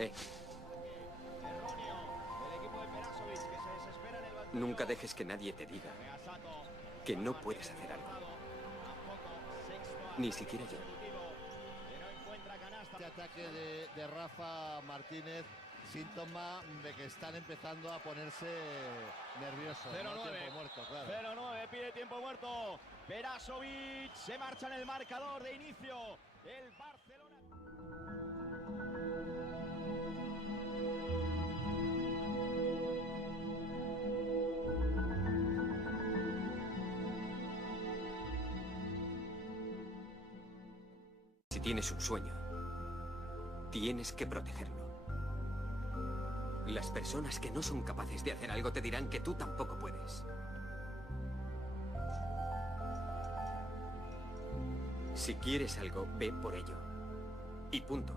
Eh, nunca dejes que nadie te diga que no puedes hacer algo. Ni siquiera yo. Este ataque de Rafa Martínez, síntoma de que están empezando a ponerse nerviosos. 0-9. ¿no? Tiempo muerto, claro. 0-9, pide tiempo muerto. Perasovic se marcha en el marcador de inicio. El Barcelona. Si tienes un sueño, tienes que protegerlo. Las personas que no son capaces de hacer algo te dirán que tú tampoco puedes. Si quieres algo, ve por ello. Y punto.